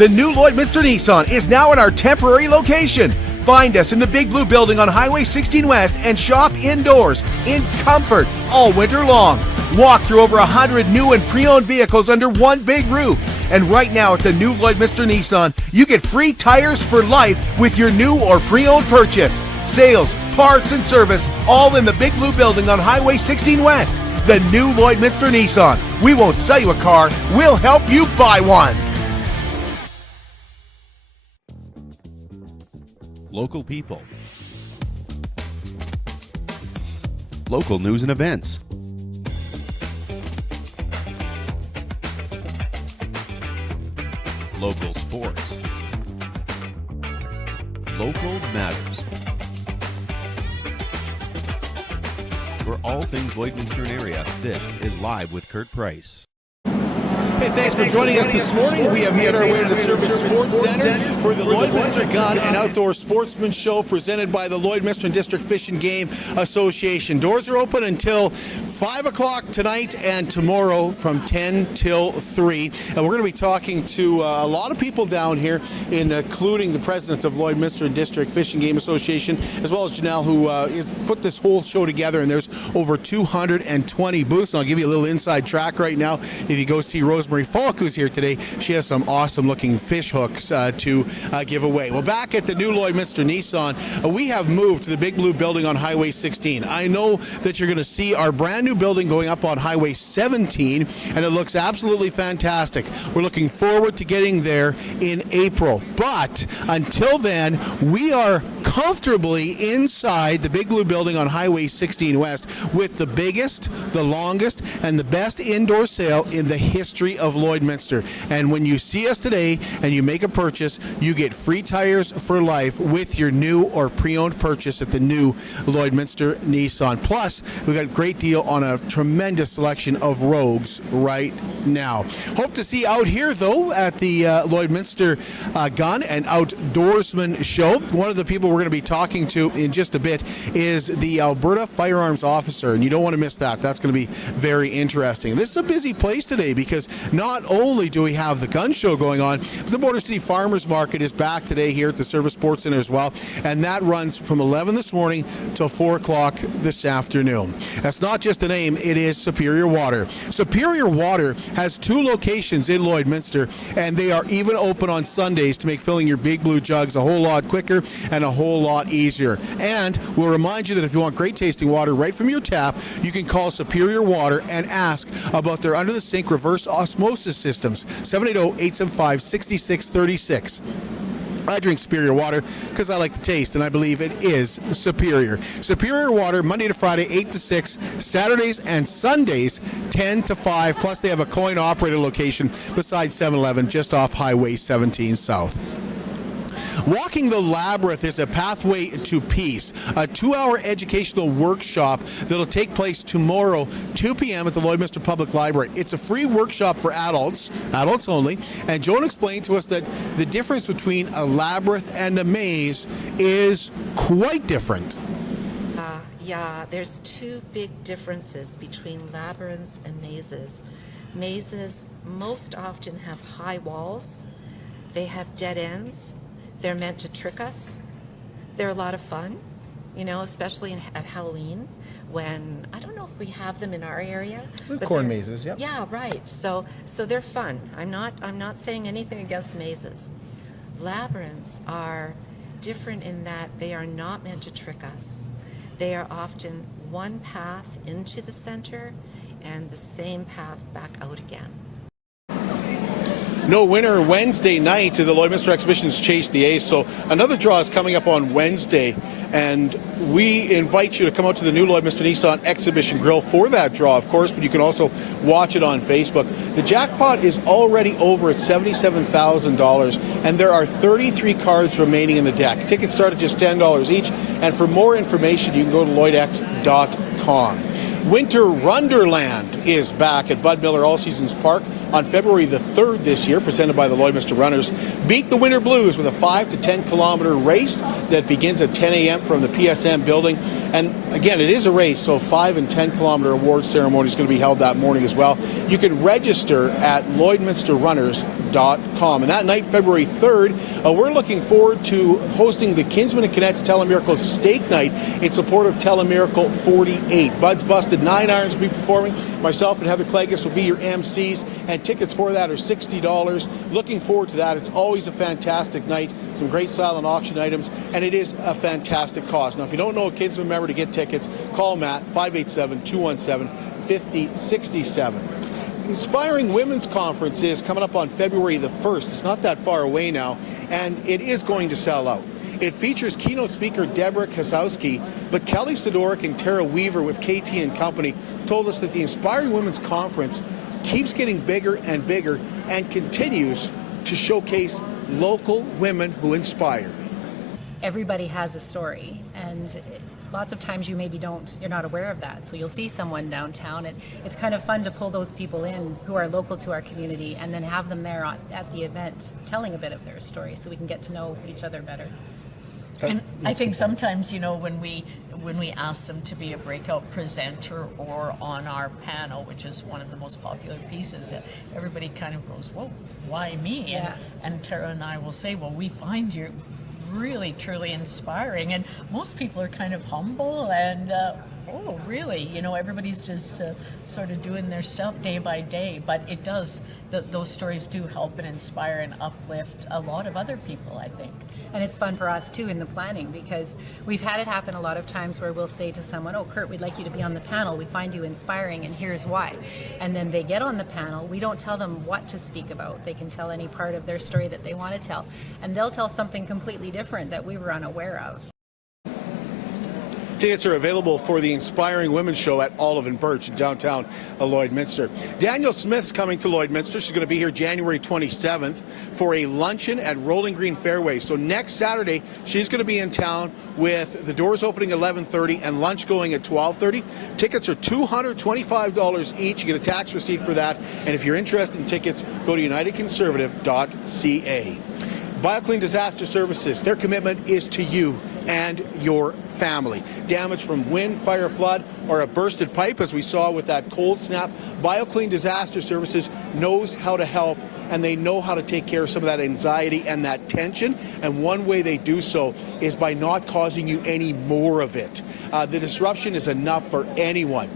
The new Lloydminster Nissan is now in our temporary location. Find us in the Big Blue Building on Highway 16 West and shop indoors in comfort all winter long. Walk through over 100 new and pre-owned vehicles under one big roof. And right now at the new Lloydminster Nissan, you get free tires for life with your new or pre-owned purchase. Sales, parts, and service all in the Big Blue Building on Highway 16 West. The new Lloydminster Nissan. We won't sell you a car, we'll help you buy one. Local people. Local news and events. Local sports. Local matters. For all things Lloydminster area, this is Live with Kurt Price. Hey, thanks for joining us this morning. We have made our way to the Servus Sports Centre for the Lloydminster Gun and Outdoor Sportsman Show presented by the Lloydminster and District Fish and Game Association. Doors are open until 5 o'clock tonight and tomorrow from 10 till 3. And we're going to be talking to a lot of people down here, including the president of Lloydminster and District Fish and Game Association, as well as Janelle, who has put this whole show together. And there's over 220 booths. And I'll give you a little inside track right now. If you go see Rosemary Falk, who's here today, she has some awesome looking fish hooks to give away. Well, back at the new Lloydminster Nissan, we have moved to the Big Blue Building on Highway 16. I know that you're going to see our brand new building going up on Highway 17, and it looks absolutely fantastic. We're looking forward to getting there in April. But until then, we are comfortably inside the Big Blue Building on Highway 16 West with the biggest, the longest, and the best indoor sale in the history of Lloydminster. And when you see us today and you make a purchase, you get free tires for life with your new or pre-owned purchase at the new Lloydminster Nissan. Plus, we've got a great deal on a tremendous selection of Rogues right now. Hope to see you out here, though, at the Lloydminster Gun and Outdoorsman Show. One of the people we're going to be talking to in just a bit is the Alberta Firearms Officer, and you don't want to miss that. That's going to be very interesting. This is a busy place today because not only do we have the gun show going on, but the Border City Farmers Market is back today here at the Servus Sports Centre as well, and that runs from 11 this morning till 4 o'clock this afternoon. That's not just a name, it is Superior Water. Superior Water has 2 locations in Lloydminster, and they are even open on Sundays to make filling your Big Blue jugs a whole lot quicker and a whole lot easier. And we'll remind you that if you want great tasting water right from your tap, you can call Superior Water and ask about their under the sink reverse osmosis systems. 780-875-6636. I drink Superior Water because I like the taste, and I believe it is superior. Superior Water, Monday to Friday, 8 to 6, Saturdays and Sundays, 10 to 5. Plus, they have a coin-operated location beside 7-Eleven just off Highway 17 South. Walking the Labyrinth is a pathway to peace, a 2-hour educational workshop that'll take place tomorrow, 2 p.m. at the Lloydminster Public Library. It's a free workshop for adults only, and Joan explained to us that the difference between a labyrinth and a maze is quite different. Yeah, there's 2 big differences between labyrinths and mazes. Mazes most often have high walls, they have dead ends. They're meant to trick us. They're a lot of fun, especially at Halloween when, I don't know if we have them in our area. Corn mazes, yep. Yeah, right. So they're fun. I'm not saying anything against mazes. Labyrinths are different in that they are not meant to trick us. They are often one path into the center and the same path back out again. No winner Wednesday night to the Lloydminster Exhibition's Chase the Ace. So another draw is coming up on Wednesday, and we invite you to come out to the new Lloydminster Nissan Exhibition Grill for that draw, of course, but you can also watch it on Facebook. The jackpot is already over at $77,000, and there are 33 cards remaining in the deck. Tickets start at just $10 each, and for more information, you can go to lloydx.com. Winter Wonderland is back at Bud Miller All Seasons Park on February the 3rd this year, presented by the Lloydminster Runners. Beat the Winter Blues with a 5 to 10 kilometer race that begins at 10 a.m. from the PSM building. And again, it is a race, so 5 and 10 kilometer award ceremony is going to be held that morning as well. You can register at LLoydminsterRunners.com. And that night, February 3rd, we're looking forward to hosting the Kinsman and Cadets Telemiracle Steak Night in support of Telemiracle 48. Bud's Busted 9 Irons will be performing. Myself and Heather Clagus will be your MCs, and tickets for that are $60. Looking forward to that. It's always a fantastic night. Some great silent auction items, and it is a fantastic cause. Now, if you don't know a Kinsman member to get tickets, call Matt, 587-217-5067. Inspiring Women's Conference is coming up on February the 1st. It's not that far away now, and it is going to sell out. It features keynote speaker Deborah Kasowski, but Kelly Sidoric and Tara Weaver with KT and Company told us that the Inspiring Women's Conference keeps getting bigger and bigger and continues to showcase local women who inspire. Everybody has a story, and lots of times you're not aware of that. So you'll see someone downtown, and it's kind of fun to pull those people in who are local to our community and then have them there at the event telling a bit of their story so we can get to know each other better. And I think sometimes, when we ask them to be a breakout presenter or on our panel, which is one of the most popular pieces, everybody kind of goes, "Whoa, why me?" Yeah. And Tara and I will say, "Well, we find you really, truly inspiring." And most people are kind of humble and, oh, really? Everybody's just sort of doing their stuff day by day. But it does, those stories do help and inspire and uplift a lot of other people, I think. And it's fun for us too in the planning, because we've had it happen a lot of times where we'll say to someone, "Oh, Kurt, we'd like you to be on the panel. We find you inspiring, and here's why." And then they get on the panel. We don't tell them what to speak about. They can tell any part of their story that they want to tell, and they'll tell something completely different that we were unaware of. Tickets are available for the Inspiring Women's Show at Olive and Birch in downtown Lloydminster. Danielle Smith's coming to Lloydminster. She's going to be here January 27th for a luncheon at Rolling Green Fairway. So next Saturday, she's going to be in town with the doors opening at 11:30 and lunch going at 12:30. Tickets are $225 each. You get a tax receipt for that. And if you're interested in tickets, go to unitedconservative.ca. BioClean Disaster Services, their commitment is to you and your family. Damage from wind, fire, flood, or a bursted pipe, as we saw with that cold snap, BioClean Disaster Services knows how to help, and they know how to take care of some of that anxiety and that tension. And one way they do so is by not causing you any more of it. The disruption is enough for anyone.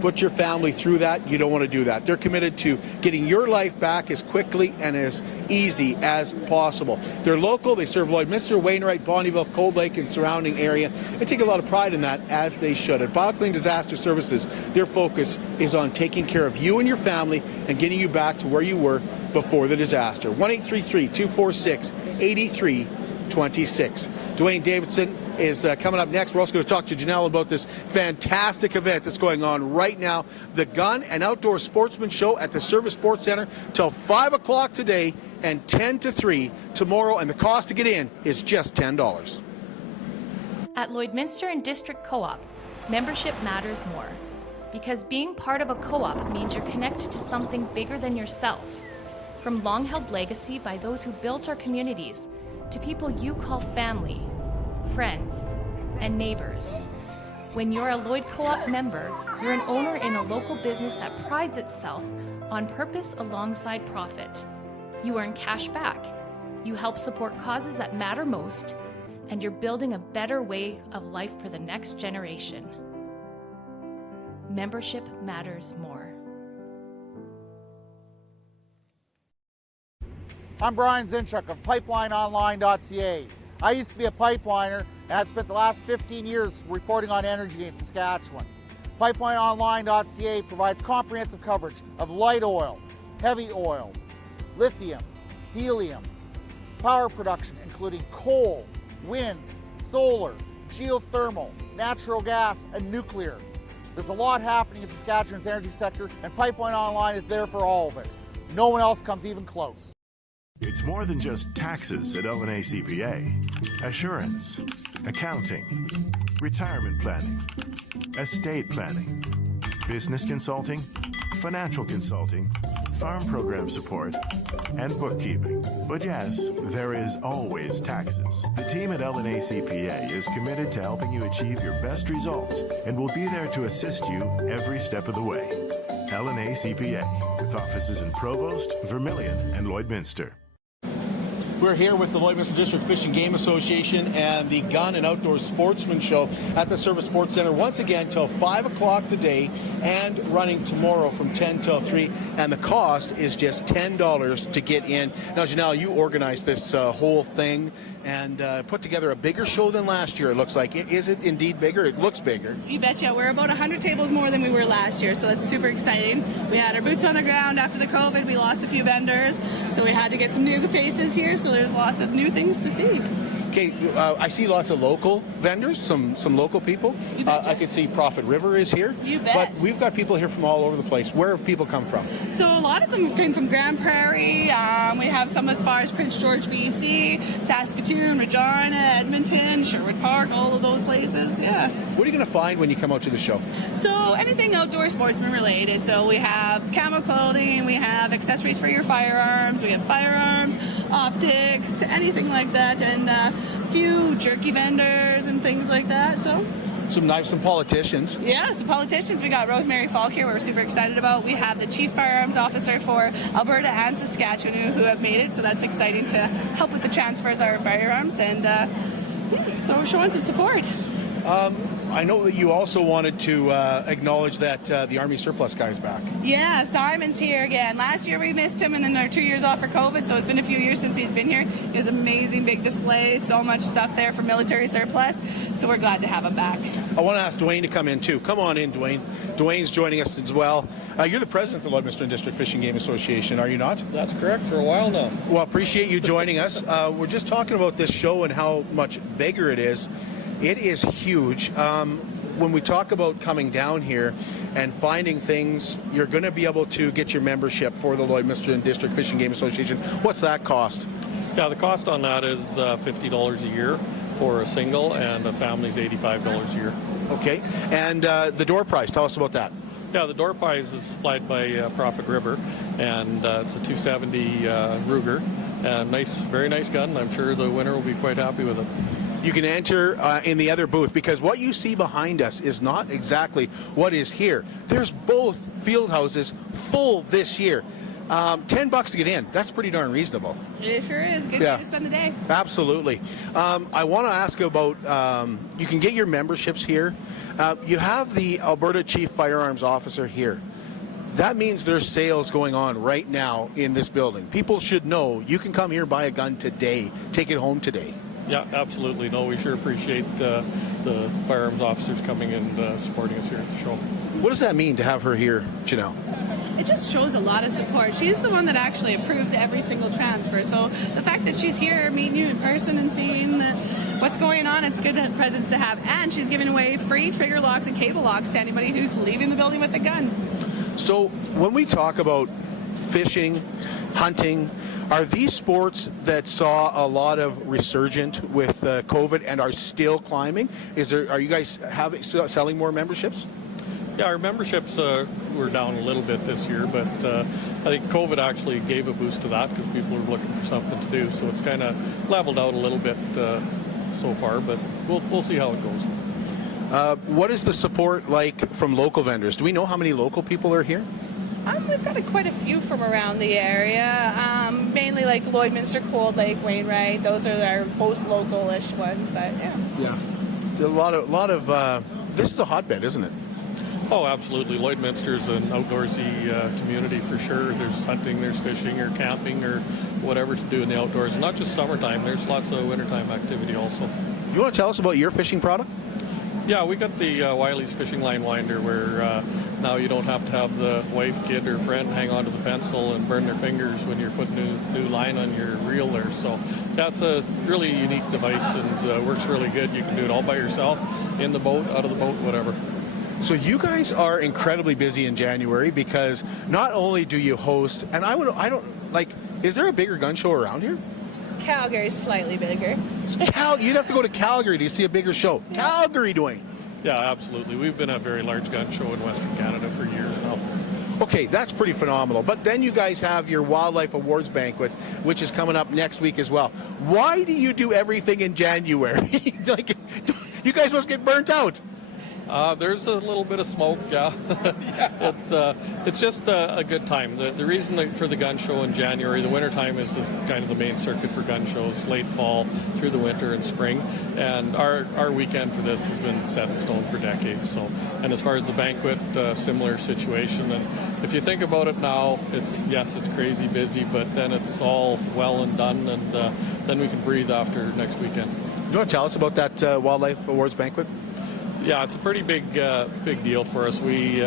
Put your family through that. You don't want to do that. They're committed to getting your life back as quickly and as easy as possible. They're local. They serve Lloydminster, Wainwright, Bonnyville, Cold Lake, and surrounding area. They take a lot of pride in that, as they should. At BioClean Disaster Services, their focus is on taking care of you and your family and getting you back to where you were before the disaster. 1-833-246-8326. Dwayne Davidson is coming up next. We're also going to talk to Janelle about this fantastic event that's going on right now, the Gun and Outdoor Sportsman Show at the Servus Sports Centre till 5 o'clock today and 10 to 3 tomorrow, and the cost to get in is just $10. At Lloydminster and District Co-op, membership matters more, because being part of a co-op means you're connected to something bigger than yourself. From long-held legacy by those who built our communities to people you call family, friends, and neighbors. When you're a Lloyd Co-op member, you're an owner in a local business that prides itself on purpose alongside profit. You earn cash back, you help support causes that matter most, and you're building a better way of life for the next generation. Membership matters more. I'm Brian Zinchuk of PipelineOnline.ca. I used to be a pipeliner, and I've spent the last 15 years reporting on energy in Saskatchewan. PipelineOnline.ca provides comprehensive coverage of light oil, heavy oil, lithium, helium, power production including coal, wind, solar, geothermal, natural gas, and nuclear. There's a lot happening in Saskatchewan's energy sector, and Pipeline Online is there for all of it. No one else comes even close. It's more than just taxes at L&A CPA. Assurance, accounting, retirement planning, estate planning, business consulting, financial consulting, farm program support, and bookkeeping. But yes, there is always taxes. The team at LLACPA is committed to helping you achieve your best results and will be there to assist you every step of the way. LLACPA, with offices in Provost, Vermilion, and Lloydminster. We're here with the Lloydminster District Fish and Game Association and the Gun and Outdoor Sportsman Show at the Servus Sports Centre once again till 5 o'clock today and running tomorrow from 10 till 3. And the cost is just $10 to get in. Now, Janelle, you organized this whole thing and put together a bigger show than last year, it looks like. Is it indeed bigger? It looks bigger. You betcha. We're about 100 tables more than we were last year, so that's super exciting. We had our boots on the ground after the COVID. We lost a few vendors, so we had to get some new faces here, so there's lots of new things to see. Okay, I see lots of local vendors, some local people. I could see Prophet River is here. You bet. But we've got people here from all over the place. Where have people come from? So a lot of them came from Grand Prairie. We have some as far as Prince George, BC, Saskatoon, Regina, Edmonton, Sherwood Park, all of those places, yeah. What are you going to find when you come out to the show? So anything outdoor sportsman related. So we have camo clothing, we have accessories for your firearms, we have firearms, optics, anything like that, and a few jerky vendors and things like that. So Some politicians. yeah, some politicians. We got Rosemary Falk here, we're super excited about. We have the Chief Firearms Officer for Alberta and Saskatchewan who have made it, so that's exciting to help with the transfers of our firearms, and so we're showing some support. I know that you also wanted to acknowledge that the Army surplus guy is back. Yeah, Simon's here again. Last year we missed him, and then our 2 years off for COVID, so it's been a few years since he's been here. He has amazing big display, so much stuff there for military surplus, so we're glad to have him back. I want to ask Dwayne to come in too. Come on in, Dwayne. Dwayne's joining us as well. You're the president of the Lloydminster District Fish and Game Association, are you not? That's correct, for a while now. Well, appreciate you joining us. We're just talking about this show and how much bigger it is. It is huge. When we talk about coming down here and finding things, you're going to be able to get your membership for the Lloydminster District Fish and Game Association. What's that cost? Yeah, the cost on that is $50 a year for a single, and a family's $85 a year. Okay. And the door prize, tell us about that. Yeah, the door prize is supplied by Prophet River, and it's a 270 Ruger. Nice, very nice gun. I'm sure the winner will be quite happy with it. You can enter in the other booth, because what you see behind us is not exactly what is here. There's both field houses full this year. $10 to get in. That's pretty darn reasonable. It sure is. Good way to spend the day. Absolutely. I want to ask about, you can get your memberships here. You have the Alberta Chief Firearms Officer here. That means there's sales going on right now in this building. People should know you can come here, buy a gun today, take it home today. Yeah, absolutely. No, we sure appreciate the firearms officers coming and supporting us here at the show. What does that mean to have her here, Janelle? It just shows a lot of support. She's the one that actually approves every single transfer. So the fact that she's here meeting you in person and seeing what's going on, it's a good presence to have. And she's giving away free trigger locks and cable locks to anybody who's leaving the building with a gun. So when we talk about fishing, hunting, are these sports that saw a lot of resurgent with COVID and are still climbing? Are you guys selling more memberships? Yeah, our memberships were down a little bit this year, but I think COVID actually gave a boost to that because people were looking for something to do. So it's kind of leveled out a little bit so far, but we'll see how it goes. What is the support like from local vendors? Do we know how many local people are here? We've got quite a few from around the area, mainly like Lloydminster, Cold Lake, Wainwright. Those are our most local-ish ones, but yeah. Yeah, a lot of. This is a hotbed, isn't it? Oh, absolutely. Lloydminster is an outdoorsy community for sure. There's hunting, there's fishing, or camping, or whatever to do in the outdoors. And not just summertime. There's lots of wintertime activity also. You want to tell us about your fishing product? Yeah, we got the Wiley's fishing line winder, where now you don't have to have the wife, kid, or friend hang onto the pencil and burn their fingers when you're putting new line on your reel there. So that's a really unique device and works really good. You can do it all by yourself, in the boat, out of the boat, whatever. So you guys are incredibly busy in January, because not only do you host, and is there a bigger gun show around here? Calgary's slightly bigger. You'd have to go to Calgary to see a bigger show. Calgary, Dwayne. Yeah, absolutely. We've been a very large gun show in Western Canada for years now. Okay, that's pretty phenomenal. But then you guys have your Wildlife Awards Banquet, which is coming up next week as well. Why do you do everything in January? Like, you guys must get burnt out. There's a little bit of smoke, yeah. It's just a good time. The reason for the gun show in January, the winter time is kind of the main circuit for gun shows, late fall through the winter and spring. And our weekend for this has been set in stone for decades. So, and as far as the banquet, similar situation. And if you think about it now, it's crazy busy, but then it's all well and done, and then we can breathe after next weekend. You want to tell us about that Wildlife Awards Banquet? Yeah, it's a pretty big deal for us. We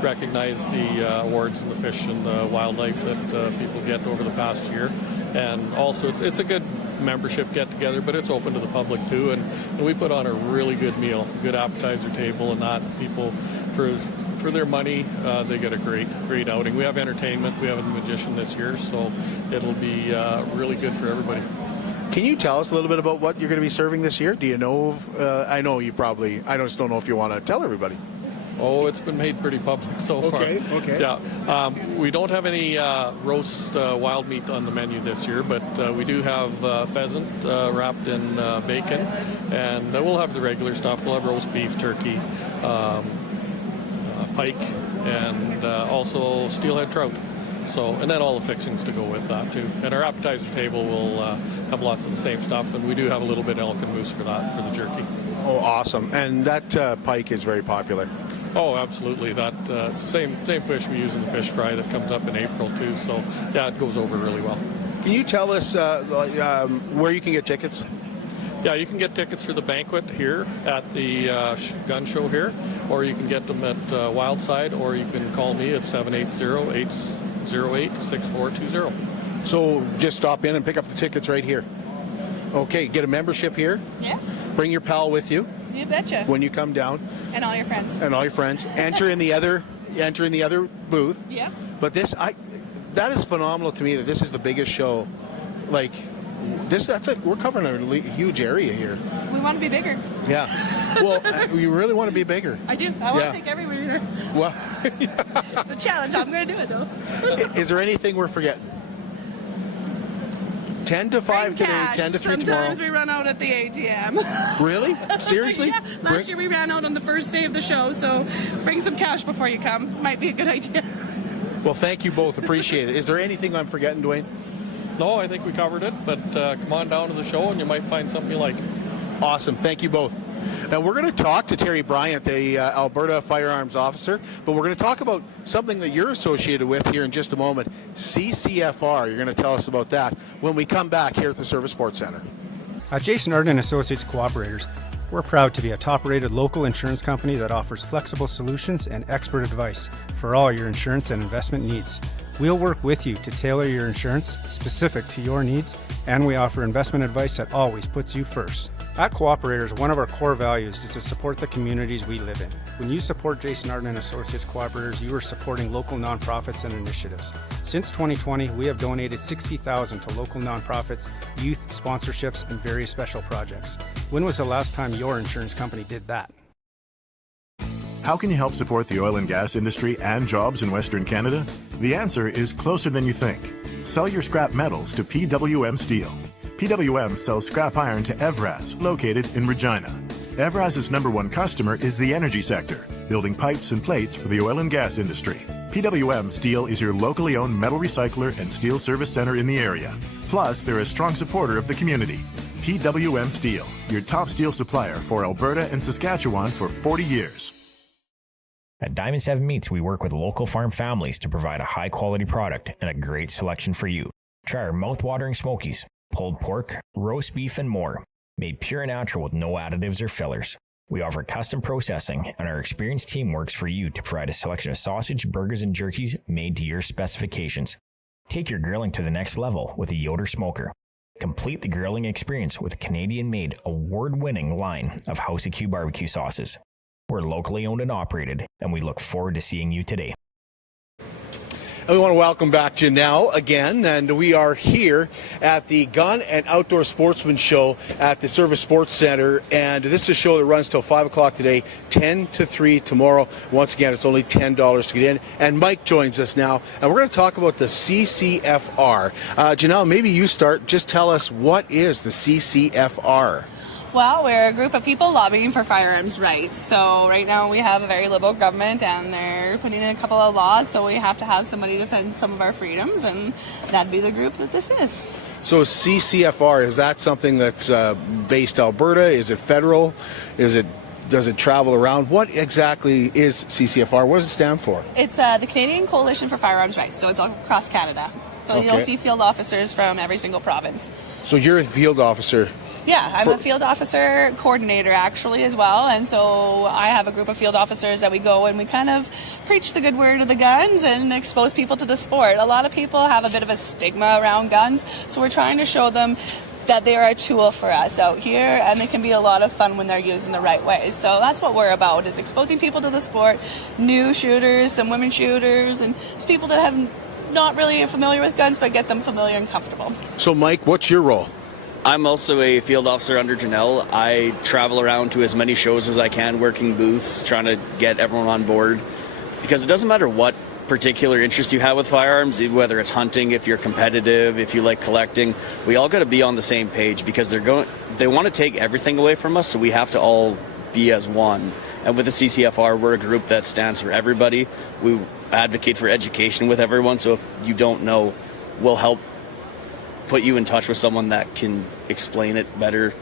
recognize the awards and the fish and the wildlife that people get over the past year, and also it's a good membership get together, but it's open to the public too. And we put on a really good meal, good appetizer table, and that people for their money they get a great outing. We have entertainment. We have a magician this year, so it'll be really good for everybody. Can you tell us a little bit about what you're going to be serving this year? Do you know? I know you probably. I just don't know if you want to tell everybody. Oh, it's been made pretty public so far. Okay. Yeah. We don't have any roast wild meat on the menu this year, but we do have pheasant wrapped in bacon, and we'll have the regular stuff. We'll have roast beef, turkey, pike, and also steelhead trout. So, and then all the fixings to go with that too. And our appetizer table will have lots of the same stuff, and we do have a little bit of elk and moose for that, for the jerky. Oh, awesome. And that pike is very popular. Oh, absolutely. That it's the same fish we use in the fish fry that comes up in April too. So, yeah, it goes over really well. Can you tell us where you can get tickets? Yeah, you can get tickets for the banquet here at the gun show here, or you can get them at Wildside, or you can call me at 780-808-6420. So just stop in and pick up the tickets right here. Okay, get a membership here. Yeah. Bring your pal with you. You betcha. When you come down. And all your friends. Enter in the other booth. Yeah. But that is phenomenal to me that this is the biggest show. Like this, we're covering a huge area here. We want to be bigger. Yeah. Well, we really want to be bigger. I do. I want to take everybody here. Well, it's a challenge. I'm going to do it though. Is there anything we're forgetting? 10 to 5 today, 10 to 3 tomorrow. Sometimes we run out at the ATM. Really? Seriously? Yeah. Last year we ran out on the first day of the show, so bring some cash before you come. Might be a good idea. Well, thank you both. Appreciate it. Is there anything I'm forgetting, Dwayne? No, I think we covered it, but come on down to the show and you might find something you like. Awesome. Thank you both. Now, we're going to talk to Terry Bryant, the Alberta Firearms Officer, but we're going to talk about something that you're associated with here in just a moment, CCFR. You're going to tell us about that when we come back here at the Servus Sports Centre. At Jason Arden Associates Cooperators, we're proud to be a top-rated local insurance company that offers flexible solutions and expert advice for all your insurance and investment needs. We'll work with you to tailor your insurance specific to your needs, and we offer investment advice that always puts you first. At Cooperators, one of our core values is to support the communities we live in. When you support Jason Arden Associates Cooperators, you are supporting local nonprofits and initiatives. Since 2020, we have donated $60,000 to local nonprofits, youth sponsorships, and various special projects. When was the last time your insurance company did that? How can you help support the oil and gas industry and jobs in Western Canada? The answer is closer than you think. Sell your scrap metals to PWM Steel. PWM sells scrap iron to Evraz, located in Regina. Evraz's #1 customer is the energy sector, building pipes and plates for the oil and gas industry. PWM Steel is your locally owned metal recycler and steel service center in the area. Plus, they're a strong supporter of the community. PWM Steel, your top steel supplier for Alberta and Saskatchewan for 40 years. At Diamond 7 Meats, we work with local farm families to provide a high-quality product and a great selection for you. Try our mouth-watering smokies, pulled pork, roast beef, and more, made pure and natural with no additives or fillers. We offer custom processing, and our experienced team works for you to provide a selection of sausage, burgers, and jerkies made to your specifications. Take your grilling to the next level with a Yoder smoker. Complete the grilling experience with a Canadian-made, award-winning line of House of Q barbecue sauces. We're locally owned and operated, and we look forward to seeing you today. And we want to welcome back Janelle again, and we are here at the Gun and Outdoor Sportsman Show at the Servus Sports Centre, and this is a show that runs till 5 o'clock today, 10 to 3 tomorrow. Once again, it's only $10 to get in, and Mike joins us now, and we're going to talk about the CCFR. Janelle, maybe you start. Just tell us, what is the CCFR? Well, we're a group of people lobbying for firearms rights. So right now we have a very liberal government and they're putting in a couple of laws, so we have to have somebody defend some of our freedoms, and that'd be the group that this is. So CCFR, is that something that's based Alberta? Is it federal? Does it travel around? What exactly is CCFR? What does it stand for? It's the Canadian Coalition for Firearms Rights, so it's all across Canada. So Okay. You'll see field officers from every single province. So you're a field officer. Yeah, I'm a field officer coordinator actually as well, and so I have a group of field officers that we go and we kind of preach the good word of the guns and expose people to the sport. A lot of people have a bit of a stigma around guns, so we're trying to show them that they are a tool for us out here, and they can be a lot of fun when they're used in the right way. So that's what we're about, is exposing people to the sport, new shooters, some women shooters, and just people that have not really familiar with guns, but get them familiar and comfortable. So Mike, what's your role? I'm also a field officer under Janelle. I travel around to as many shows as I can, working booths, trying to get everyone on board. Because it doesn't matter what particular interest you have with firearms, whether it's hunting, if you're competitive, if you like collecting, we all got to be on the same page, because they want to take everything away from us, so we have to all be as one. And with the CCFR, we're a group that stands for everybody. We advocate for education with everyone, so if you don't know, we'll help put you in touch with someone that can explain it better.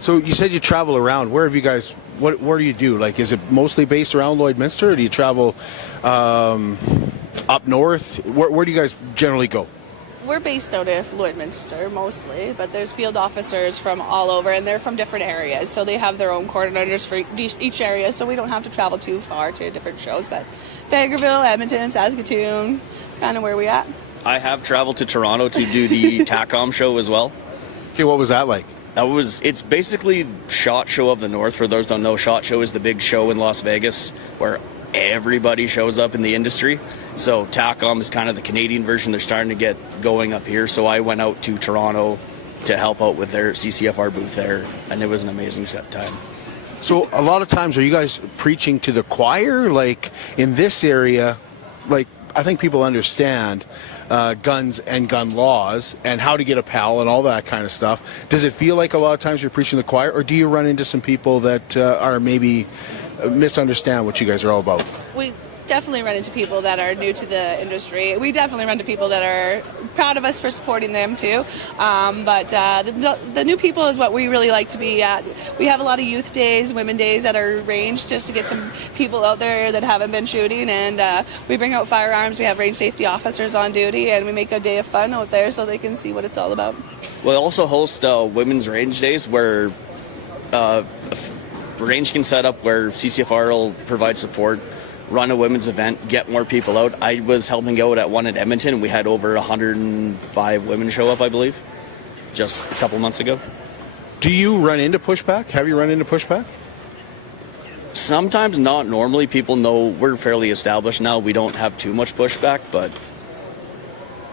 So you said you travel around. Where have you guys, where do you do? Like, is it mostly based around Lloydminster, or do you travel up north? Where do you guys generally go? We're based out of Lloydminster mostly, but there's field officers from all over, and they're from different areas, so they have their own coordinators for each area, so we don't have to travel too far to different shows. But Fagerville, Edmonton, Saskatoon, kind of where we at. I have traveled to Toronto to do the TACOM show as well. Okay, what was that like? It's basically SHOT Show of the North. For those who don't know, SHOT Show is the big show in Las Vegas where everybody shows up in the industry. So TACOM is kind of the Canadian version. They're starting to get going up here. So I went out to Toronto to help out with their CCFR booth there, and it was an amazing time. So a lot of times, are you guys preaching to the choir? Like in this area, like I think people understand guns and gun laws and how to get a PAL and all that kind of stuff. Does it feel like a lot of times you're preaching to the choir, or do you run into some people that are maybe misunderstand what you guys are all about? We definitely run into people that are new to the industry. We definitely run into people that are proud of us for supporting them too. But the new people is what we really like to be at. We have a lot of youth days, women days at our range, just to get some people out there that haven't been shooting, and we bring out firearms. We have range safety officers on duty, and we make a day of fun out there so they can see what it's all about. We'll also host women's range days where range can set up where CCFR will provide support, run a women's event, get more people out. I was helping out at one in Edmonton, and we had over 105 women show up, I believe, just a couple months ago. Do you run into pushback? Have you run into pushback? Sometimes, not normally. People know we're fairly established now. We don't have too much pushback, but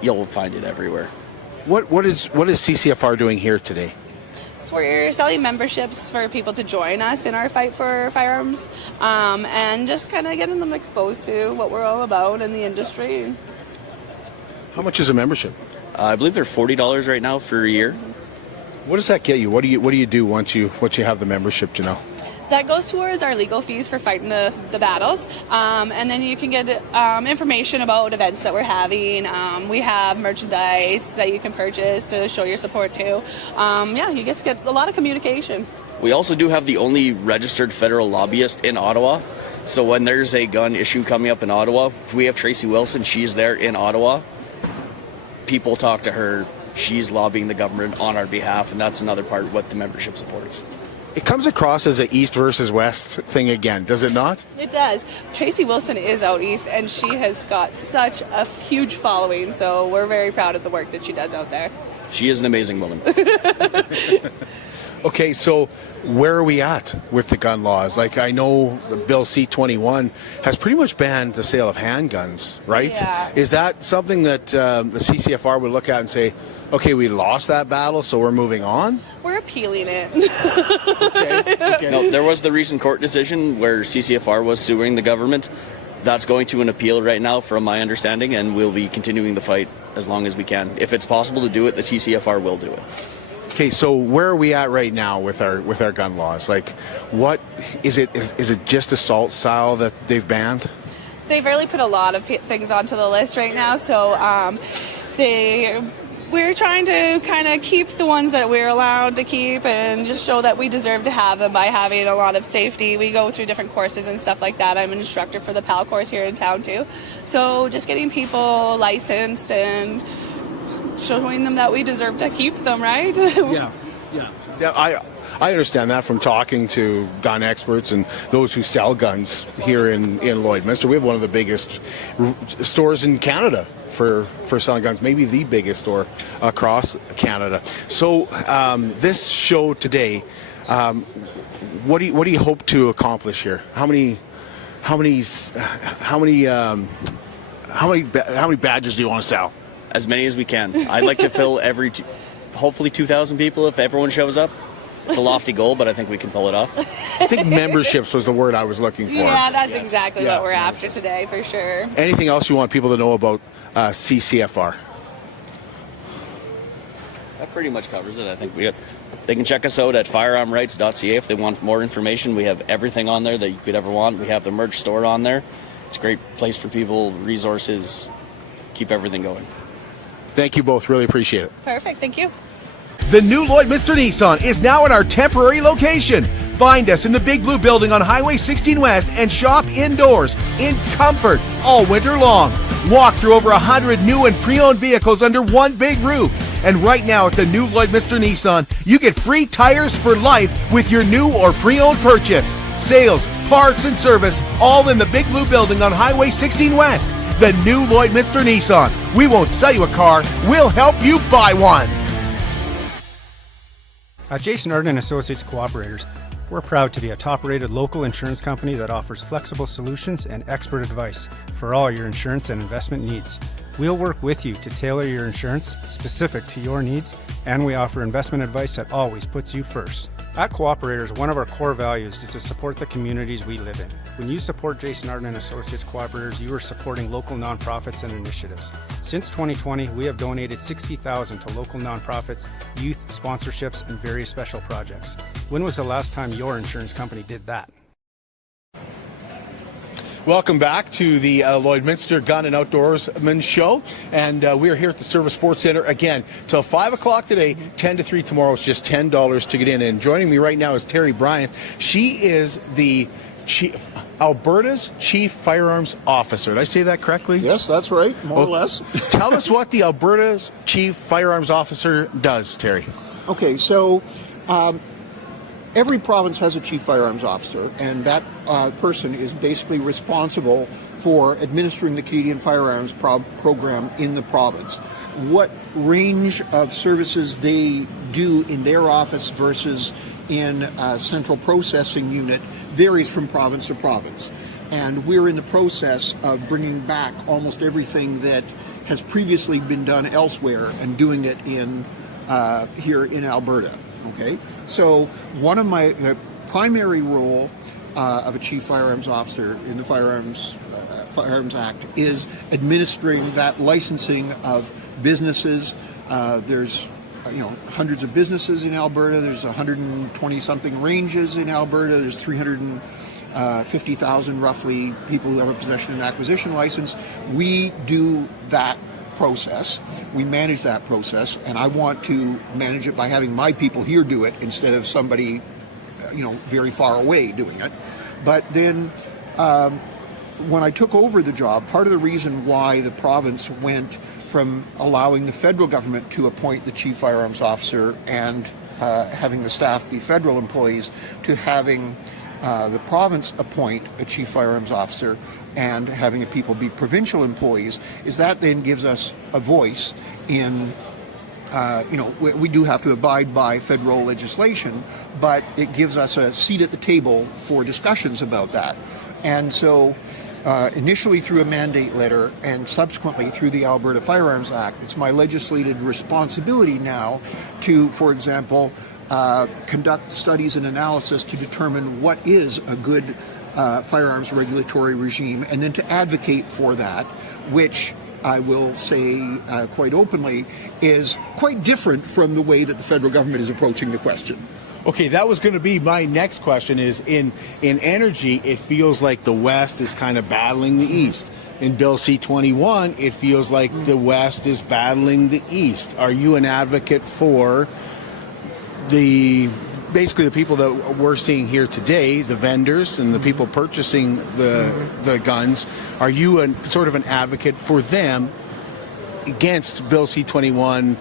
you'll find it everywhere. What is CCFR doing here today? So we're selling memberships for people to join us in our fight for firearms, and just kind of getting them exposed to what we're all about in the industry. How much is a membership? I believe they're $40 right now for a year. What does that get you? What do you do once you have the membership, Janelle? That goes towards our legal fees for fighting the battles, and then you can get information about events that we're having. We have merchandise that you can purchase to show your support too. You get a lot of communication. We also do have the only registered federal lobbyist in Ottawa. So when there's a gun issue coming up in Ottawa, we have Tracy Wilson. She's there in Ottawa. People talk to her. She's lobbying the government on our behalf, and that's another part of what the membership supports. It comes across as an East versus West thing again, does it not? It does. Tracy Wilson is out east, and she has got such a huge following, so we're very proud of the work that she does out there. She is an amazing woman. Okay, so where are we at with the gun laws? Like, I know the Bill C-21 has pretty much banned the sale of handguns, right? Yeah. Is that something that the CCFR would look at and say, okay, we lost that battle, so we're moving on? We're appealing it. Okay. No, there was the recent court decision where CCFR was suing the government. That's going to an appeal right now, from my understanding, and we'll be continuing the fight as long as we can. If it's possible to do it, the CCFR will do it. Okay, so where are we at right now with our gun laws? Like, what is it? Is it just assault style that they've banned? They've really put a lot of things onto the list right now, so we're trying to kind of keep the ones that we're allowed to keep and just show that we deserve to have them by having a lot of safety. We go through different courses and stuff like that. I'm an instructor for the PAL course here in town too. So just getting people licensed and showing them that we deserve to keep them, right? Yeah. I understand that from talking to gun experts and those who sell guns here in Lloydminster. We have one of the biggest stores in Canada for selling guns, maybe the biggest store across Canada. So this show today, what do you hope to accomplish here? How many badges do you want to sell? As many as we can. I'd like to fill hopefully 2,000 people if everyone shows up. It's a lofty goal, but I think we can pull it off. I think memberships was the word I was looking for. Yeah, that's exactly what we're after today, for sure. Anything else you want people to know about CCFR? That pretty much covers it. I think they can check us out at firearmrights.ca if they want more information. We have everything on there that you could ever want. We have the merch store on there. It's a great place for people, resources, keep everything going. Thank you both. Really appreciate it. Perfect. Thank you. The new Lloydminster Nissan is now at our temporary location. Find us in the Big Blue Building on Highway 16 West and shop indoors in comfort all winter long. Walk through over 100 new and pre-owned vehicles under one big roof. And right now at the new Lloydminster Nissan, you get free tires for life with your new or pre-owned purchase. Sales, parts, and service all in the Big Blue Building on Highway 16 West. The new Lloydminster Nissan. We won't sell you a car, we'll help you buy one. At Jason Arden Associates Cooperators, we're proud to be a top-rated local insurance company that offers flexible solutions and expert advice for all your insurance and investment needs. We'll work with you to tailor your insurance specific to your needs, and we offer investment advice that always puts you first. At Cooperators, one of our core values is to support the communities we live in. When you support Jason Arden Associates Cooperators, you are supporting local nonprofits and initiatives. Since 2020, we have donated $60,000 to local nonprofits, youth sponsorships, and various special projects. When was the last time your insurance company did that? Welcome back to the Lloydminster Gun and Outdoorsman Show, and we are here at the Servus Sports Centre again till 5 o'clock today, 10 to 3 tomorrow. It's just $10 to get in. And joining me right now is Terry Bryant. She is the Alberta's Chief Firearms Officer. Did I say that correctly? Yes, that's right, more or less. Tell us what the Alberta's Chief Firearms Officer does, Terry. Okay, so every province has a chief firearms officer, and that person is basically responsible for administering the Canadian firearms program in the province. What range of services they do in their office versus in a central processing unit varies from province to province. And we're in the process of bringing back almost everything that has previously been done elsewhere and doing it in here in Alberta. Okay, so one of my primary role of a chief firearms officer in the Firearms Act is administering that licensing of businesses. There's hundreds of businesses in Alberta. There's 120 something ranges in Alberta. There's 350,000 roughly people who have a possession and acquisition license. We do that process. We manage that process, and I want to manage it by having my people here do it instead of somebody, very far away doing it. But then when I took over the job, part of the reason why the province went from allowing the federal government to appoint the chief firearms officer and having the staff be federal employees to having the province appoint a chief firearms officer and having people be provincial employees is that then gives us a voice in we do have to abide by federal legislation, but it gives us a seat at the table for discussions about that. And so initially through a mandate letter and subsequently through the Alberta Firearms Act, it's my legislative responsibility now to, for example, conduct studies and analysis to determine what is a good firearms regulatory regime, and then to advocate for that, which I will say quite openly is quite different from the way that the federal government is approaching the question. Okay, that was going to be my next question. Is in energy, it feels like the West is kind of battling the East. In Bill C-21, it feels like the West is battling the East. Are you an advocate for basically the people that we're seeing here today, the vendors and the people purchasing the guns? Are you sort of an advocate for them against Bill C-21,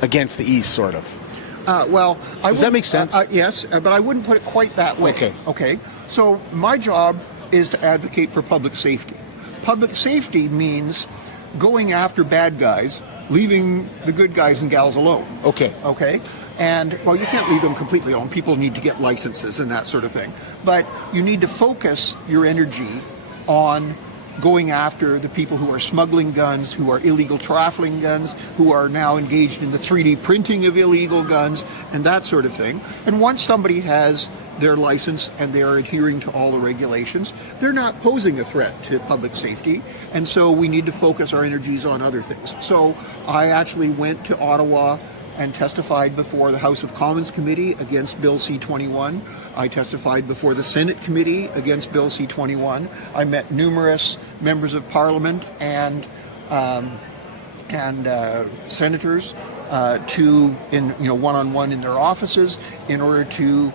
against the East, sort of? Does that make sense? Yes, but I wouldn't put it quite that way. Okay. So my job is to advocate for public safety. Public safety means going after bad guys, leaving the good guys and gals alone. Okay. And, well, you can't leave them completely alone. People need to get licenses and that sort of thing. But you need to focus your energy on going after the people who are smuggling guns, who are illegal trafficking guns, who are now engaged in the 3D printing of illegal guns and that sort of thing. And once somebody has their license and they are adhering to all the regulations, they're not posing a threat to public safety. And so we need to focus our energies on other things. So I actually went to Ottawa and testified before the House of Commons Committee against Bill C-21. I testified before the Senate Committee against Bill C-21. I met numerous members of Parliament and senators one-on-one in their offices in order to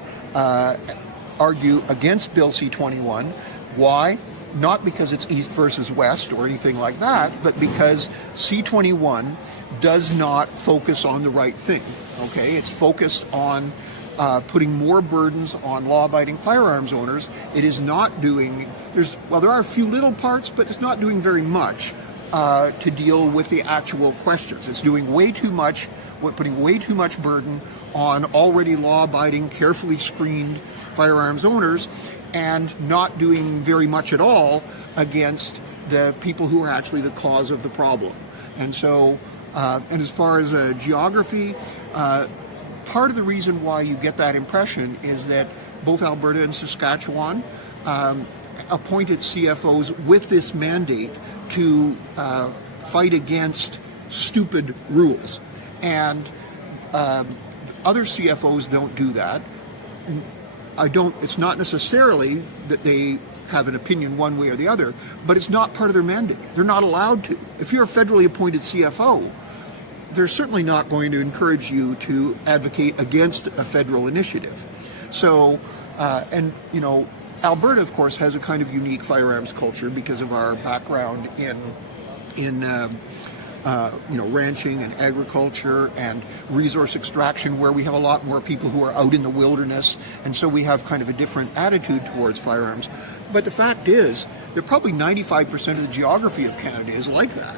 argue against Bill C-21. Why? Not because it's East versus West or anything like that, but because C-21 does not focus on the right thing. Okay, it's focused on putting more burdens on law-abiding firearms owners. It is not doing. There are a few little parts, but it's not doing very much to deal with the actual questions. It's doing way too much. Putting way too much burden on already law-abiding, carefully screened firearms owners, and not doing very much at all against the people who are actually the cause of the problem. And so, and as far as geography, part of the reason why you get that impression is that both Alberta and Saskatchewan appointed CFOs with this mandate to fight against stupid rules. And other CFOs don't do that. It's not necessarily that they have an opinion one way or the other, but it's not part of their mandate. They're not allowed to. If you're a federally appointed CFO, they're certainly not going to encourage you to advocate against a federal initiative. So, Alberta, of course, has a kind of unique firearms culture because of our background in ranching and agriculture and resource extraction, where we have a lot more people who are out in the wilderness, and so we have kind of a different attitude towards firearms. But the fact is that probably 95% of the geography of Canada is like that.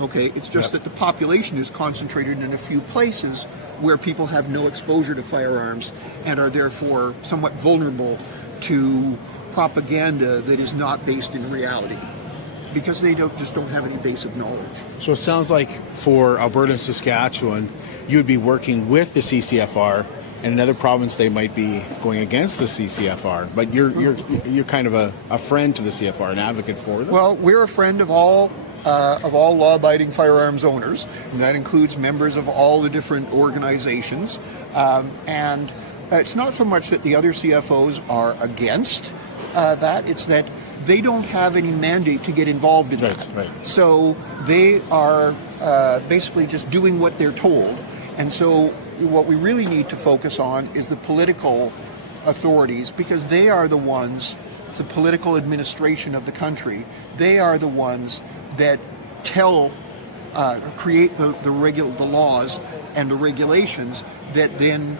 Okay, it's just that the population is concentrated in a few places where people have no exposure to firearms and are therefore somewhat vulnerable to propaganda that is not based in reality, because they just don't have any basic knowledge. So it sounds like for Alberta and Saskatchewan, you would be working with the CCFR, and another province they might be going against the CCFR. But you're kind of a friend to the CFR, an advocate for them. Well, we're a friend of all law-abiding firearms owners, and that includes members of all the different organizations. And it's not so much that the other CFOs are against that; it's that they don't have any mandate to get involved in that. Right. So they are basically just doing what they're told. And so what we really need to focus on is the political authorities, because they are the ones, it's the political administration of the country, they are the ones that create the laws and the regulations that then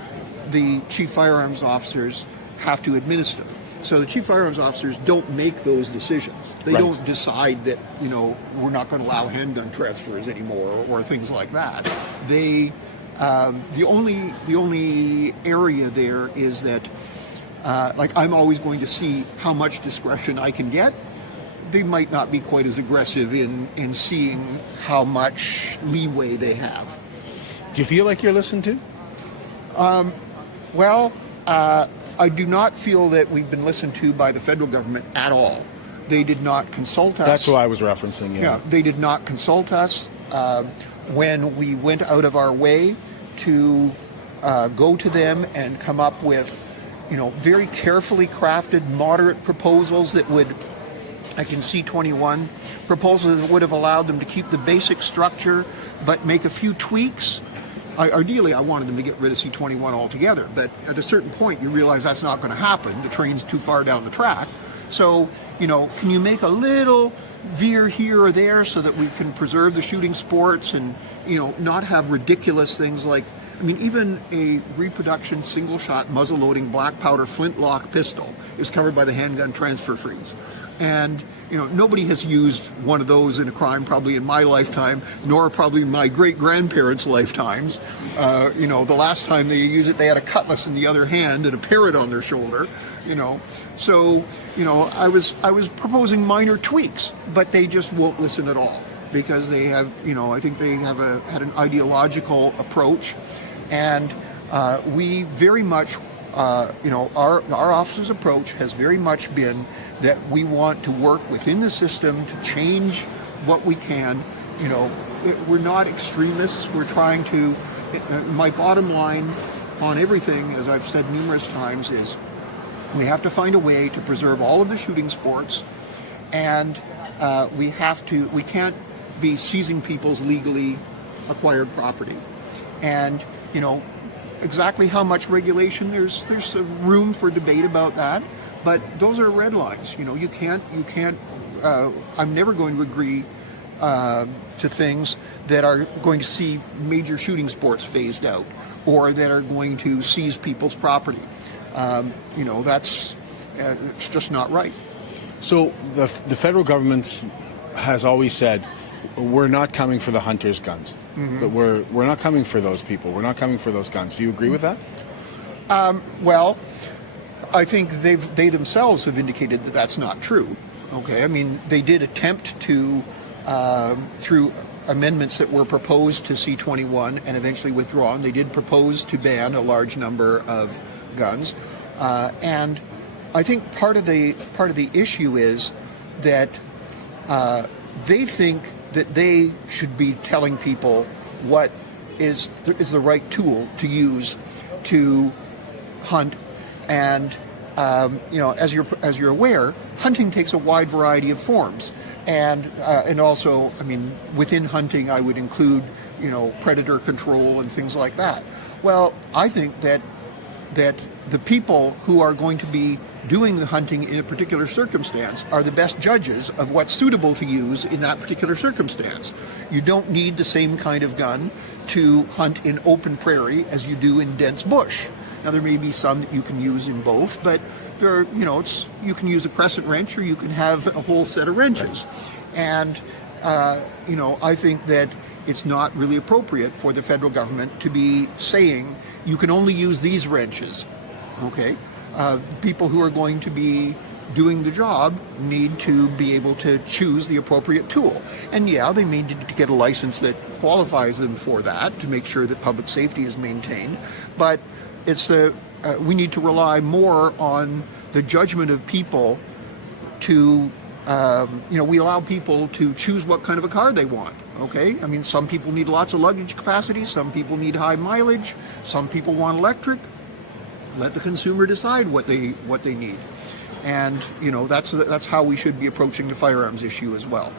the chief firearms officers have to administer. So the chief firearms officers don't make those decisions. They don't decide that, we're not going to allow handgun transfers anymore or things like that. They The only area there is that, like, I'm always going to see how much discretion I can get. They might not be quite as aggressive in seeing how much leeway they have. Do you feel like you're listened to? I do not feel that we've been listened to by the federal government at all. They did not consult us. That's what I was referencing, yeah. They did not consult us when we went out of our way to go to them and come up with, very carefully crafted, moderate proposals that would, like in C21, proposals that would have allowed them to keep the basic structure but make a few tweaks. Ideally, I wanted them to get rid of C21 altogether, but at a certain point you realize that's not going to happen. The train's too far down the track. So, can you make a little veer here or there so that we can preserve the shooting sports and, not have ridiculous things like, even a reproduction single-shot muzzle-loading black powder flintlock pistol is covered by the handgun transfer freeze. And, nobody has used one of those in a crime probably in my lifetime, nor probably my great-grandparents' lifetimes. The last time they used it, they had a cutlass in the other hand and a parrot on their shoulder, So, I was proposing minor tweaks, but they just won't listen at all because they have, I think they have had an ideological approach. And we very much, our office's approach has very much been that we want to work within the system to change what we can. We're not extremists. We're trying to, my bottom line on everything, as I've said numerous times, is we have to find a way to preserve all of the shooting sports, and we can't be seizing people's legally acquired property. And exactly how much regulation, there's some room for debate about that, but those are red lines. You can't I'm never going to agree to things that are going to see major shooting sports phased out or that are going to seize people's property. That's it's just not right. So the federal government has always said, we're not coming for the hunters' guns. Mm-hmm. That we're not coming for those people. We're not coming for those guns. Do you agree with that? Well, I think they themselves have indicated that that's not true. Okay, they did attempt to, through amendments that were proposed to C21 and eventually withdrawn, they did propose to ban a large number of guns, and I think part of the issue is that they think that they should be telling people what is the right tool to use to hunt. And as you're aware, hunting takes a wide variety of forms, and also, within hunting, I would include predator control and things like that. Well, I think that the people who are going to be doing the hunting in a particular circumstance are the best judges of what's suitable to use in that particular circumstance. You don't need the same kind of gun to hunt in open prairie as you do in dense bush. Now, there may be some that you can use in both, but there, you can use a crescent wrench or you can have a whole set of wrenches. And, I think that it's not really appropriate for the federal government to be saying you can only use these wrenches. Okay? People who are going to be doing the job need to be able to choose the appropriate tool. And yeah, they may need to get a license that qualifies them for that to make sure that public safety is maintained. But we need to rely more on the judgment of people to, we allow people to choose what kind of a car they want. Okay, some people need lots of luggage capacity, some people need high mileage, some people want electric. Let the consumer decide what they need, and that's how we should be approaching the firearms issue as well.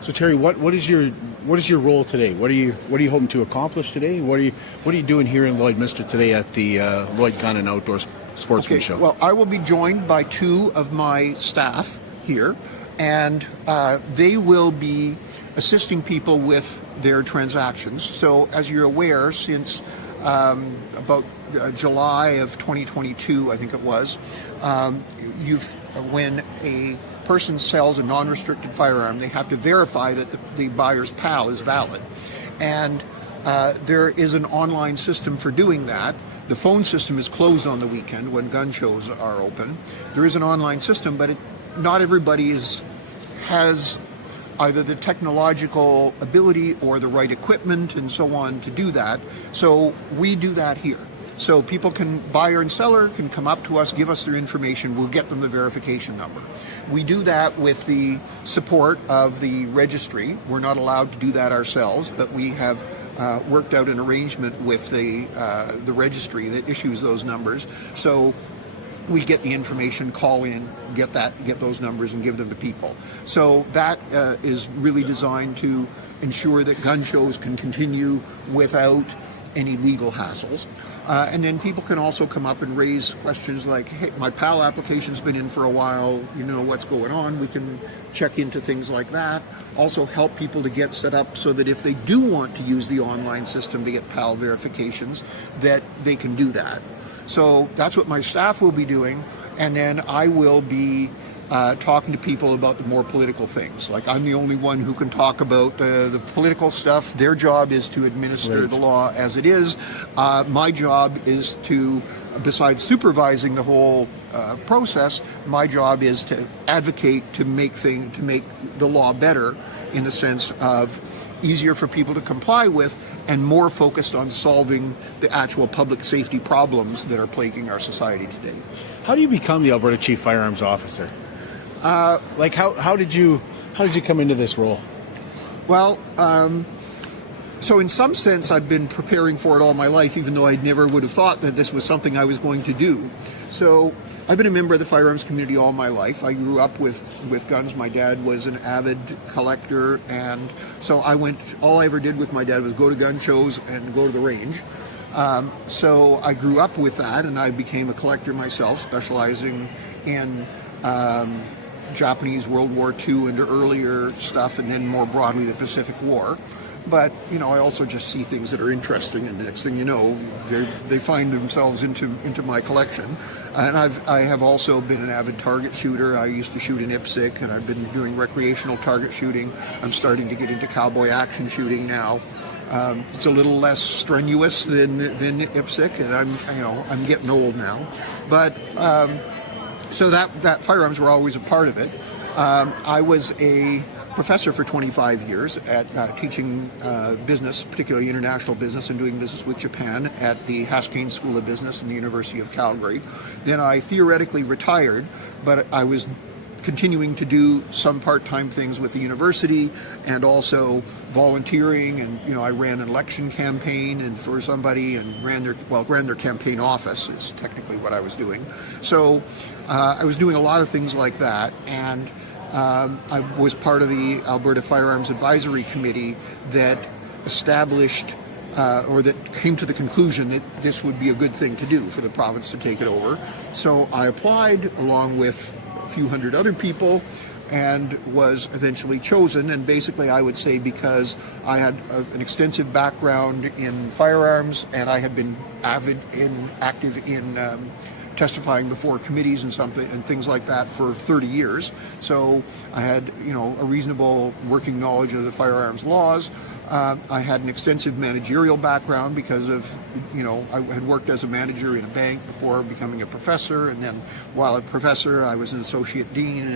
So Terry, what is your role today? What are you hoping to accomplish today? What are you doing here in Lloydminster today at the Lloyd Gun and Outdoor Sportsman Show? Well, I will be joined by two of my staff here, and they will be assisting people with their transactions. So, as you're aware, since about July of 2022, I think it was, when a person sells a non-restricted firearm, they have to verify that the buyer's PAL is valid. And there is an online system for doing that. The phone system is closed on the weekend when gun shows are open. There is an online system, but not everybody has either the technological ability or the right equipment and so on to do that. So we do that here. So people can, buyer and seller can come up to us, give us their information, we'll get them the verification number. We do that with the support of the registry. We're not allowed to do that ourselves, but we have worked out an arrangement with the registry that issues those numbers. So we get the information, call in, get those numbers and give them to people. So that is really designed to ensure that gun shows can continue without any legal hassles. And then people can also come up and raise questions like, hey, my PAL application's been in for a while, you know what's going on. We can check into things like that. Also help people to get set up so that if they do want to use the online system to get PAL verifications, that they can do that. So that's what my staff will be doing, and then I will be talking to people about the more political things. Like, I'm the only one who can talk about the political stuff. Their job is to administer the law as it is. My job is to, besides supervising the whole process, my job is to advocate to make the law better, in the sense of easier for people to comply with and more focused on solving the actual public safety problems that are plaguing our society today. How do you become the Alberta Chief Firearms Officer? How did you come into this role? Well, so in some sense, I've been preparing for it all my life, even though I never would have thought that this was something I was going to do. So I've been a member of the firearms community all my life. I grew up with guns. My dad was an avid collector, and so all I ever did with my dad was go to gun shows and go to the range. So I grew up with that, and I became a collector myself, specializing in Japanese World War II and earlier stuff, and then more broadly the Pacific War. But, you know, I also just see things that are interesting, and the next thing you know, they find themselves into my collection. And I have also been an avid target shooter. I used to shoot in IPSC, and I've been doing recreational target shooting. I'm starting to get into cowboy action shooting now. It's a little less strenuous than IPSC, and I'm getting old now. But so that firearms were always a part of it. I was a professor for 25 years at teaching business, particularly international business, and doing business with Japan at the Haskayne School of Business in the University of Calgary. Then I theoretically retired, but I was continuing to do some part-time things with the university and also volunteering, and I ran an election campaign and for somebody and ran their campaign office is technically what I was doing. So I was doing a lot of things like that, and I was part of the Alberta Firearms Advisory Committee that established or that came to the conclusion that this would be a good thing to do for the province to take it over. So I applied along with a few hundred other people and was eventually chosen. And basically I would say because I had an extensive background in firearms and I had been active in testifying before committees and things like that for 30 years. So I had, a reasonable working knowledge of the firearms laws. I had an extensive managerial background because of, I had worked as a manager in a bank before becoming a professor, and then while a professor, I was an associate dean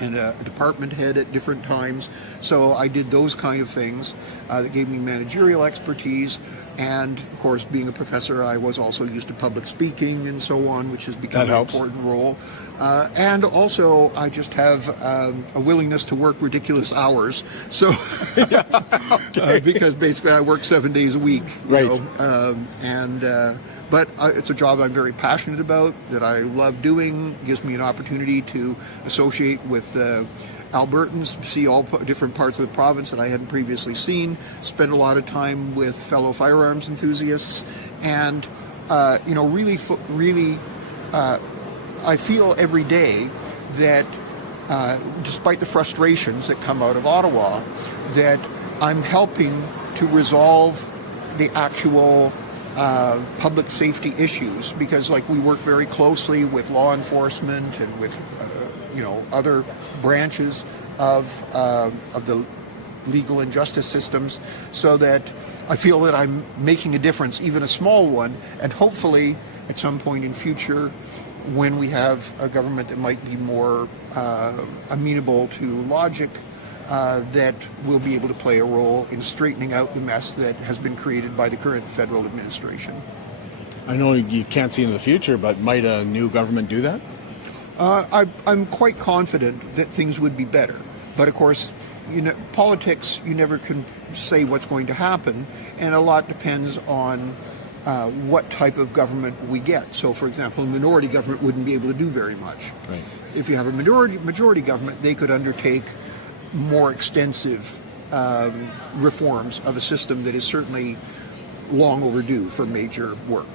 and a department head at different times. So I did those kind of things that gave me managerial expertise. And of course, being a professor, I was also used to public speaking and so on, which has become an important role. And also, I just have a willingness to work ridiculous hours. So, because basically I work 7 days a week. Right. But it's a job I'm very passionate about, that I love doing, gives me an opportunity to associate with Albertans, see all different parts of the province that I hadn't previously seen, spend a lot of time with fellow firearms enthusiasts, and really, I feel every day that despite the frustrations that come out of Ottawa, that I'm helping to resolve the actual public safety issues, because we work very closely with law enforcement and with other branches of the legal and justice systems, so that I feel that I'm making a difference, even a small one, and hopefully at some point in future, when we have a government that might be more amenable to logic, that will be able to play a role in straightening out the mess that has been created by the current federal administration. I know you can't see into the future, but might a new government do that? I'm quite confident that things would be better. But of course, politics, you never can say what's going to happen, and a lot depends on what type of government we get. So, for example, a minority government wouldn't be able to do very much. Right. If you have a majority government, they could undertake more extensive reforms of a system that is certainly long overdue for major work.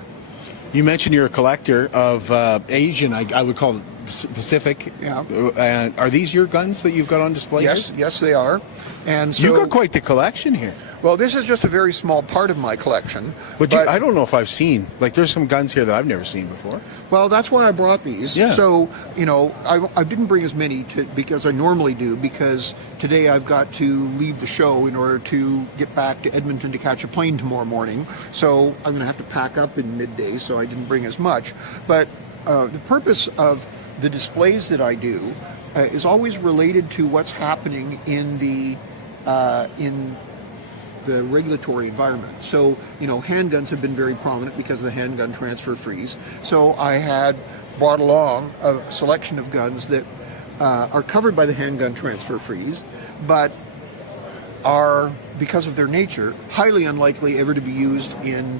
You mentioned you're a collector of Asian, I would call it Pacific. Yeah. Are these your guns that you've got on display? Yes, they are. And so, you've got quite the collection here. Well, this is just a very small part of my collection. But I don't know if I've seen, there's some guns here that I've never seen before. Well, that's why I brought these. Yeah. So, I didn't bring as many because I normally do, because today I've got to leave the show in order to get back to Edmonton to catch a plane tomorrow morning. So I'm going to have to pack up in midday, so I didn't bring as much. But the purpose of the displays that I do is always related to what's happening in the regulatory environment. So, handguns have been very prominent because of the handgun transfer freeze. So I had brought along a selection of guns that are covered by the handgun transfer freeze, but are, because of their nature, highly unlikely ever to be used in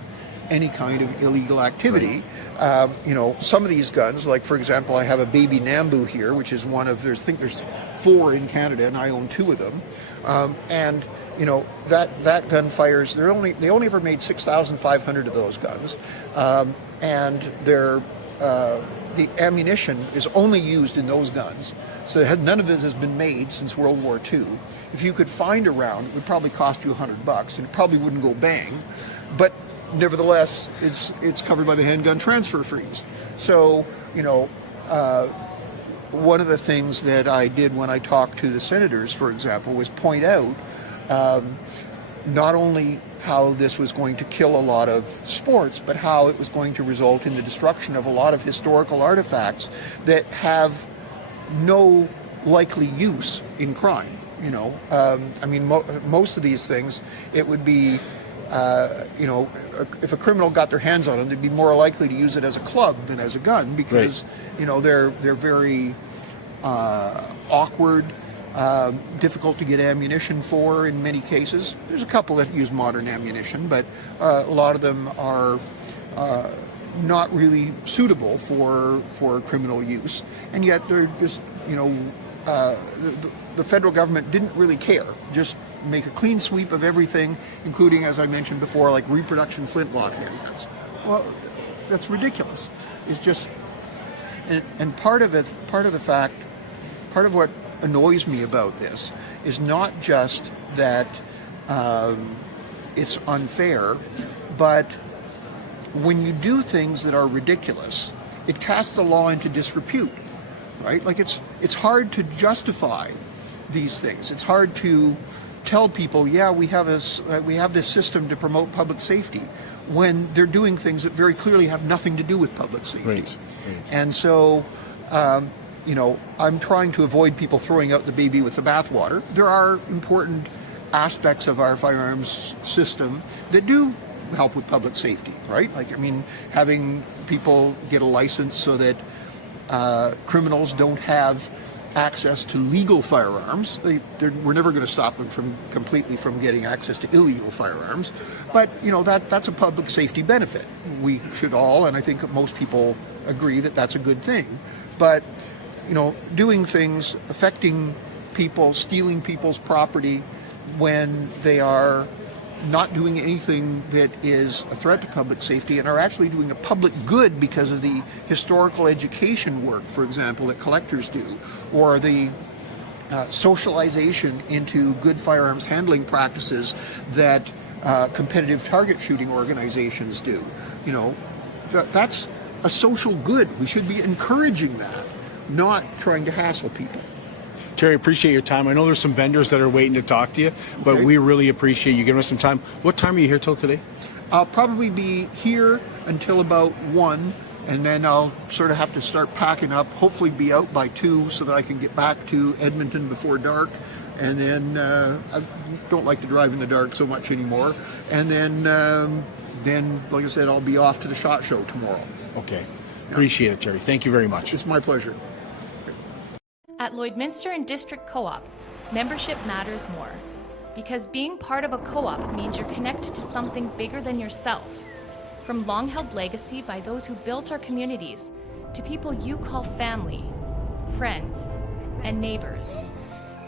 any kind of illegal activity. Some of these guns, like for example, I have a baby Nambu here, which is one of, I think there's 4 in Canada, and I own 2 of them. That gun fires. They only ever made 6,500 of those guns, and the ammunition is only used in those guns. So none of it has been made since World War II. If you could find a round, it would probably cost you $100, and it probably wouldn't go bang, but nevertheless, it's covered by the handgun transfer freeze. So one of the things that I did when I talked to the senators, for example, was point out not only how this was going to kill a lot of sports, but how it was going to result in the destruction of a lot of historical artifacts that have no likely use in crime. Most of these things, it would be, if a criminal got their hands on them, they'd be more likely to use it as a club than as a gun, because they're very awkward, difficult to get ammunition for in many cases. There's a couple that use modern ammunition, but a lot of them are not really suitable for criminal use, and yet they're just, the federal government didn't really care. Just make a clean sweep of everything, including, as I mentioned before, like reproduction flintlock handguns. Well, that's ridiculous. It's just, and part of what annoys me about this is not just that it's unfair, but when you do things that are ridiculous, it casts the law into disrepute, right? Like it's hard to justify these things. It's hard to tell people, yeah, we have this system to promote public safety, when they're doing things that very clearly have nothing to do with public safety. Right. And so, I'm trying to avoid people throwing out the baby with the bathwater. There are important aspects of our firearms system that do help with public safety, right? Having people get a license so that criminals don't have access to legal firearms. We're never going to stop them completely from getting access to illegal firearms, but that's a public safety benefit. We should all, and I think most people agree that that's a good thing. But doing things affecting people, stealing people's property when they are not doing anything that is a threat to public safety and are actually doing a public good because of the historical education work, for example, that collectors do, or the socialization into good firearms handling practices that competitive target shooting organizations do. That's a social good. We should be encouraging that, not trying to hassle people. Terry, appreciate your time. I know there's some vendors that are waiting to talk to you, but we really appreciate you giving us some time. What time are you here till today? I'll probably be here until about 1, and then I'll sort of have to start packing up, hopefully be out by 2 so that I can get back to Edmonton before dark. And then I don't like to drive in the dark so much anymore. And then, like I said, I'll be off to the SHOT Show tomorrow. Okay. Appreciate it, Terry. Thank you very much. It's my pleasure. At Lloydminster and District Co-op, membership matters more. Because being part of a co-op means you're connected to something bigger than yourself. From long-held legacy by those who built our communities, to people you call family, friends, and neighbors.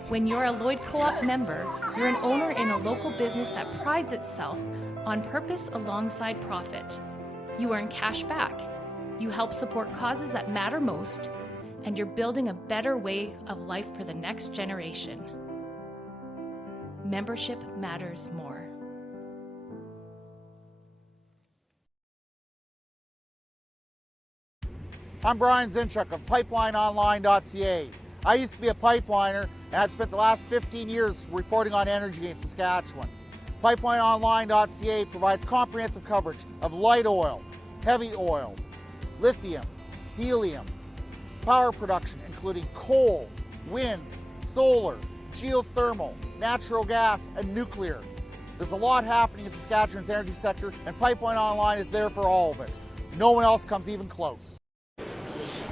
When you're a Lloyd Co-op member, you're an owner in a local business that prides itself on purpose alongside profit. You earn cash back, you help support causes that matter most, and you're building a better way of life for the next generation. Membership matters more. I'm Brian Zinchuk of PipelineOnline.ca. I used to be a pipeliner, and I've spent the last 15 years reporting on energy in Saskatchewan. PipelineOnline.ca provides comprehensive coverage of light oil, heavy oil, lithium, helium, power production including coal, wind, solar, geothermal, natural gas, and nuclear. There's a lot happening in Saskatchewan's energy sector, and Pipeline Online is there for all of it. No one else comes even close.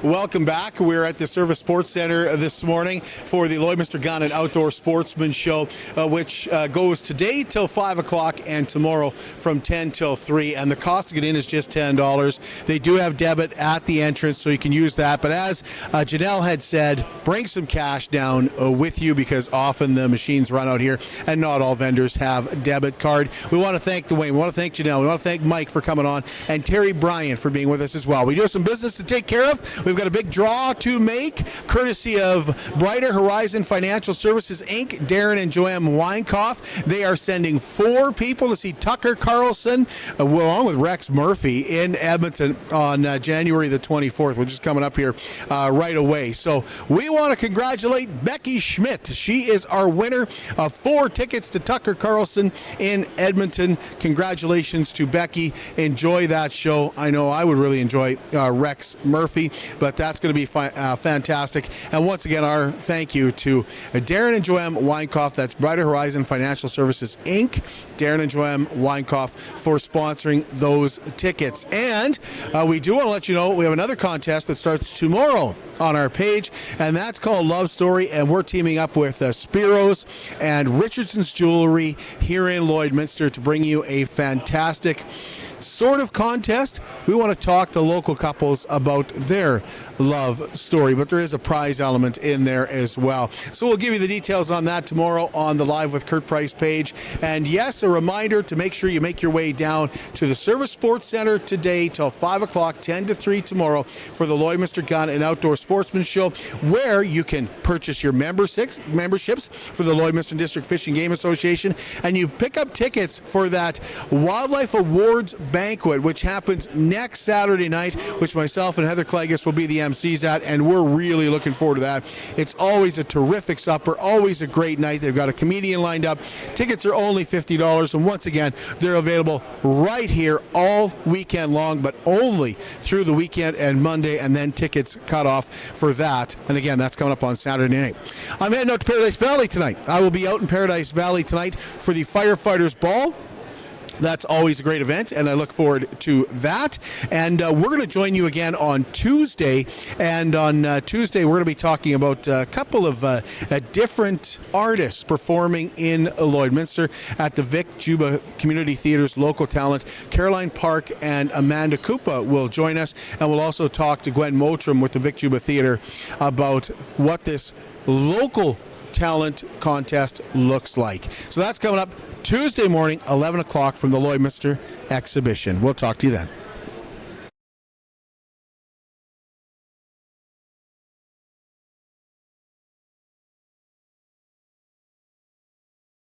Welcome back. We're at the Servus Sports Centre this morning for the Lloydminster Gun and Outdoor Sportsman Show, which goes today till 5 o'clock and tomorrow from 10 till 3. And the cost to get in is just $10. They do have debit at the entrance, so you can use that. But as Janelle had said, bring some cash down with you, because often the machines run out here and not all vendors have a debit card. We want to thank Dwayne. We want to thank Janelle. We want to thank Mike for coming on, and Terry Bryan for being with us as well. We do have some business to take care of. We've got a big draw to make, courtesy of Brighter Horizon Financial Services, Inc., Darren and Joanne Weinkoff. They are sending 4 people to see Tucker Carlson, along with Rex Murphy, in Edmonton on January the 24th, which is coming up here right away. So we want to congratulate Becky Schmidt. She is our winner of 4 tickets to Tucker Carlson in Edmonton. Congratulations to Becky. Enjoy that show. I know I would really enjoy Rex Murphy, but that's going to be fantastic. And once again, our thank you to Darren and Joanne Weinkoff. That's Brighter Horizon Financial Services, Inc., Darren and Joanne Weinkoff, for sponsoring those tickets. And we do want to let you know we have another contest that starts tomorrow on our page, and that's called Love Story, and we're teaming up with Spiros and Richardson's Jewelry here in Lloydminster to bring you a fantastic sort of contest. We want to talk to local couples about their love story, but there is a prize element in there as well. So we'll give you the details on that tomorrow on the Live with Kurt Price page. And yes, a reminder to make sure you make your way down to the Servus Sports Centre today till 5 o'clock, 10 to 3 tomorrow for the Lloydminster Gun and Outdoor Sportsman Show, where you can purchase your memberships for the Lloydminster District Fish and Game Association, and you pick up tickets for that Wildlife Awards banquet, which happens next Saturday night, which myself and Heather Clagus will be the MCs at, and we're really looking forward to that. It's always a terrific supper, always a great night. They've got a comedian lined up. Tickets are only $50, and once again, they're available right here all weekend long, but only through the weekend and Monday, and then tickets cut off for that. And again, that's coming up on Saturday night. I'm heading out to Paradise Valley tonight. I will be out in Paradise Valley tonight for the Firefighters Ball. That's always a great event, and I look forward to that. And we're going to join you again on Tuesday. And on Tuesday, we're going to be talking about a couple of different artists performing in Lloydminster at the Vic Juba Community Theatre's local talent. Caroline Park and Amanda Koopa will join us, and we'll also talk to Gwen Motram with the Vic Juba Theatre about what this local talent contest looks like. So that's coming up Tuesday morning, 11 o'clock from the Lloydminster exhibition. We'll talk to you then.